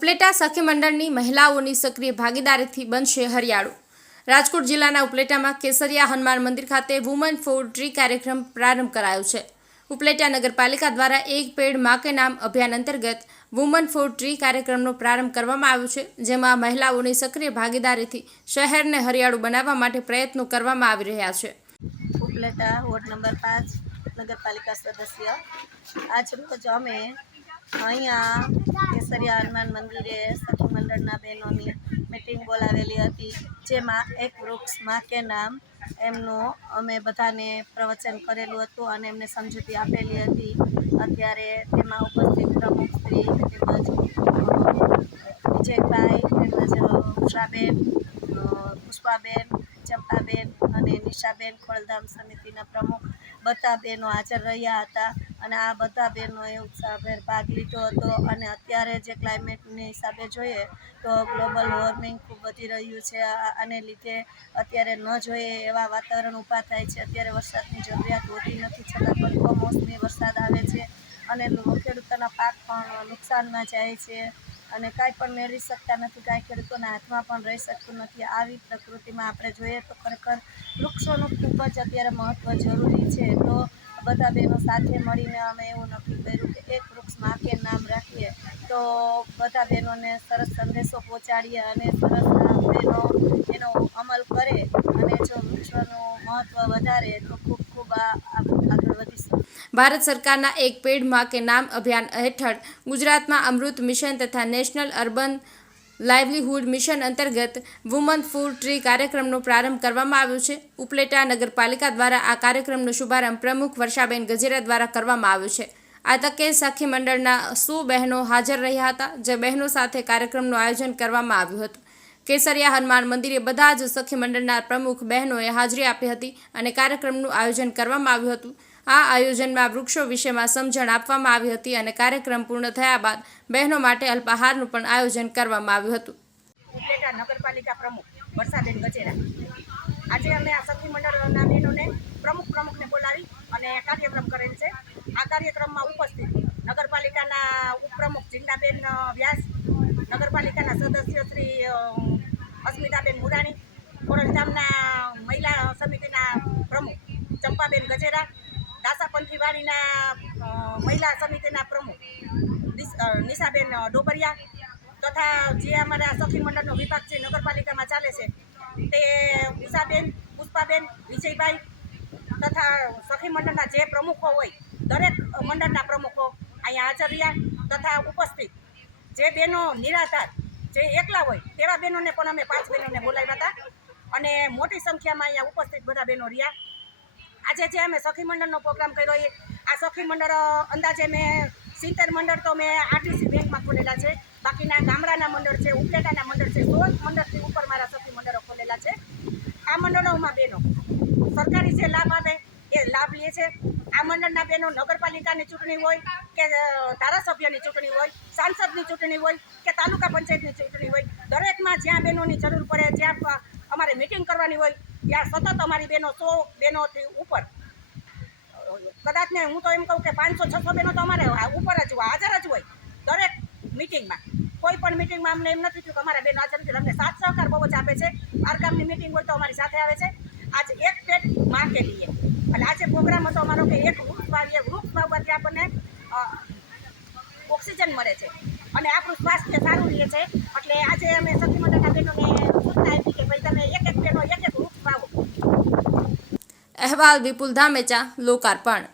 ઉપલેટા સખી મંડળની મહિલાઓની સક્રિય ભાગીદારીથી બનશે હરિયાળું. રાજકોટ જિલ્લાના ઉપલેટામાં કેસરિયા હનુમાન મંદિર ખાતે વુમન ફોર ટ્રી કાર્યક્રમ પ્રારંભ કરાયો છે. ઉપલેટા નગરપાલિકા દ્વારા એક પેડમાં કે નામ અભિયાન અંતર્ગત વુમન ફોર ટ્રી કાર્યક્રમનો પ્રારંભ કરવામાં આવ્યો છે, જેમાં મહિલાઓની સક્રિય ભાગીદારીથી શહેરને હરિયાળું બનાવવા માટે પ્રયત્નો કરવામાં આવી રહ્યા છે. ઉપલેટા વોર્ડ નંબર પાંચ નગરપાલિકા સદસ્ય. આજ રોજ અમે અહીંયા કેસરિયા હનુમાન મંદિરે સખી મંડળના બહેનોની મિટિંગ બોલાવેલી હતી, જેમાં એક વૃક્ષ માકે નામ એમનું અમે બધાને પ્રવચન કરેલું હતું અને એમને સમજૂતી આપેલી હતી. અત્યારે તેમાં ઉપસ્થિત પ્રમુખ શ્રી તેમજ વિજયભાઈ, તેમજ ઉષાબેન પુષ્પાબેન, ચંપાબેન અને નિશાબેન ખોળધામ સમિતિના પ્રમુખ બધા બહેનો હાજર રહ્યા હતા અને આ બધા બહેનોએ ઉત્સાહભેર ભાગ લીધો હતો અને અત્યારે જે ક્લાઇમેટની હિસાબે જોઈએ તો ગ્લોબલ વોર્મિંગ ખૂબ વધી રહ્યું છે આને લીધે અત્યારે ન જોઈએ એવા વાતાવરણ ઊભા થાય છે. અત્યારે વરસાદની જરૂરિયાત હોતી નથી છતાં પણ કમોસમી વરસાદ આવે છે અને ખેડૂતોના પાક પણ નુકસાનમાં જાય છે. અને કાંઈ પણ મેળવી શકતા નથી, કાંઈ ખેડૂતોના હાથમાં પણ રહી શકતું નથી. આવી પ્રકૃતિમાં આપણે જોઈએ તો ખરેખર વૃક્ષોનું ખૂબ જ અત્યારે મહત્ત્વ જરૂરી છે. તો બધા બહેનો સાથે મળીને અમે એવું નક્કી કર્યું કે એક વૃક્ષમાં કે નામ રાખીએ. તો બધા બહેનોને સરસ સંદેશો પહોંચાડીએ અને સરસ બહેનો એનો અમલ કરે. અને જો વૃક્ષોનું મહત્ત્વ વધારે તો ખૂબ ભારત સરકારના એક પેડમાં કે નામ અભિયાન હેઠળ ગુજરાતમાં અમૃત મિશન તથા નેશનલ અર્બન લાઇવલીહુડ મિશન અંતર્ગત વુમન ફૂડ ટ્રી કાર્યક્રમનો પ્રારંભ કરવામાં આવ્યો છે. ઉપલેટા નગરપાલિકા દ્વારા આ કાર્યક્રમનો શુભારંભ પ્રમુખ વર્ષાબેન ગજેરા દ્વારા કરવામાં આવ્યો છે. આ તકે સખી મંડળના સો બહેનો હાજર રહ્યા હતા, જે બહેનો સાથે કાર્યક્રમનું આયોજન કરવામાં આવ્યું હતું. કેસરિયા હનુમાન મંદિરે બધા જ સખી મંડળના પ્રમુખ બહેનોએ હાજરી આપી હતી અને કાર્યક્રમનું આયોજન કરવામાં આવ્યું હતું. આ આયોજનમાં વૃક્ષો વિશેમાં સમજણ આપવામાં આવી હતી અને કાર્યક્રમ પૂર્ણ થયા બાદ બહેનો માટે અલ્પાહારનું પણ આયોજન કરવામાં આવ્યું હતું. નગરપાલિકા પ્રમુખ વરસાદેન ગજેરા. આજે અમે આ સખી મંડળના બહેનોને પ્રમુખ પ્રમુખને બોલાવી અને કાર્યક્રમ કરેલ છે. આ કાર્યક્રમમાં ઉપસ્થિત નગરપાલિકાના ઉપપ્રમુખ જીજ્ઞાબેન વ્યાસ નગરપાલિકાના સદસ્ય શ્રી અસ્મિતાબેન મુરાણી ખોરડધામના મહિલા સમિતિના પ્રમુખ ચંપાબેન ગજેરા દાસાપંથી વાડીના મહિલા સમિતિના પ્રમુખ નિશાબેન ડોબરિયા તથા જે અમારા સખી મંડળનો વિભાગ છે નગરપાલિકામાં ચાલે છે તે ઉષાબેન, પુષ્પાબેન, વિજયભાઈ તથા સખી મંડળના જે પ્રમુખો હોય, દરેક મંડળના પ્રમુખો અહીંયા હાજર રહ્યા તથા ઉપસ્થિત જે બહેનો નિરાધાર, જે એકલા હોય, તેવા બહેનોને પણ અમે પાંચ બહેનોને બોલાવ્યા હતા. અને મોટી સંખ્યામાં અહીંયા ઉપસ્થિત બધા બહેનો રહ્યા. આજે જે અમે સખી મંડળનો પ્રોગ્રામ કર્યો એ, આ સખી મંડળ અંદાજે મેં સિત્તેર મંડળ તો મેં આરટીસી બેંકમાં ખોલેલા છે. બાકીના ગામડાના મંડળ છે, ઉપલેટાના મંડળ છે, સોળ મંડળથી ઉપર મારા સખી મંડળો ખોલેલા છે. આ મંડળોમાં બહેનો સરકારી જે લાભ આપે, એ લાભ લે છે. આ મંડળના બહેનો નગરપાલિકાની ચૂંટણી હોય કે ધારાસભ્યની ચૂંટણી હોય, સાંસદની ચૂંટણી હોય કે તાલુકા પંચાયતની ચૂંટણી હોય, દરેકમાં જ્યાં બહેનોની જરૂર પડે, જ્યાં અમારે મિટિંગ કરવાની હોય, ત્યાં સતત અમારી બહેનો સો બહેનોથી ઉપર. કદાચ ને હું તો એમ કહું કે પાંચસો, છસો બહેનો તો અમારે ઉપર જ હોય, હાજર જ હોય, દરેક મિટિંગમાં કોઈ પણ મિટિંગમાં અમને એમ નથી થયું કે અમારા બહેનો હાજર નથી, અમને સાથ સહકાર બહુ જ આપે છે. બારગામની મિટિંગ હોય તો અમારી સાથે આવે છે. આજે એક પેટમાં કે એટલે આજે પ્રોગ્રામ હતો અમારો કે એક વૃક્ષ વાવીએ. વૃક્ષ વાવવાથી આપણને ઓક્સિજન મળે છે. અને આપણું સ્વાસ્થ્ય સારું રહે છે. એટલે આજે અમે સખી મંડળના બહેનોને સૂચના આપી કે ભાઈ તમે એક એક પેટો એક એક વૃક્ષ વાવો. અહેવાલ વિપુલ ધામેચા, લોકાર્પણ.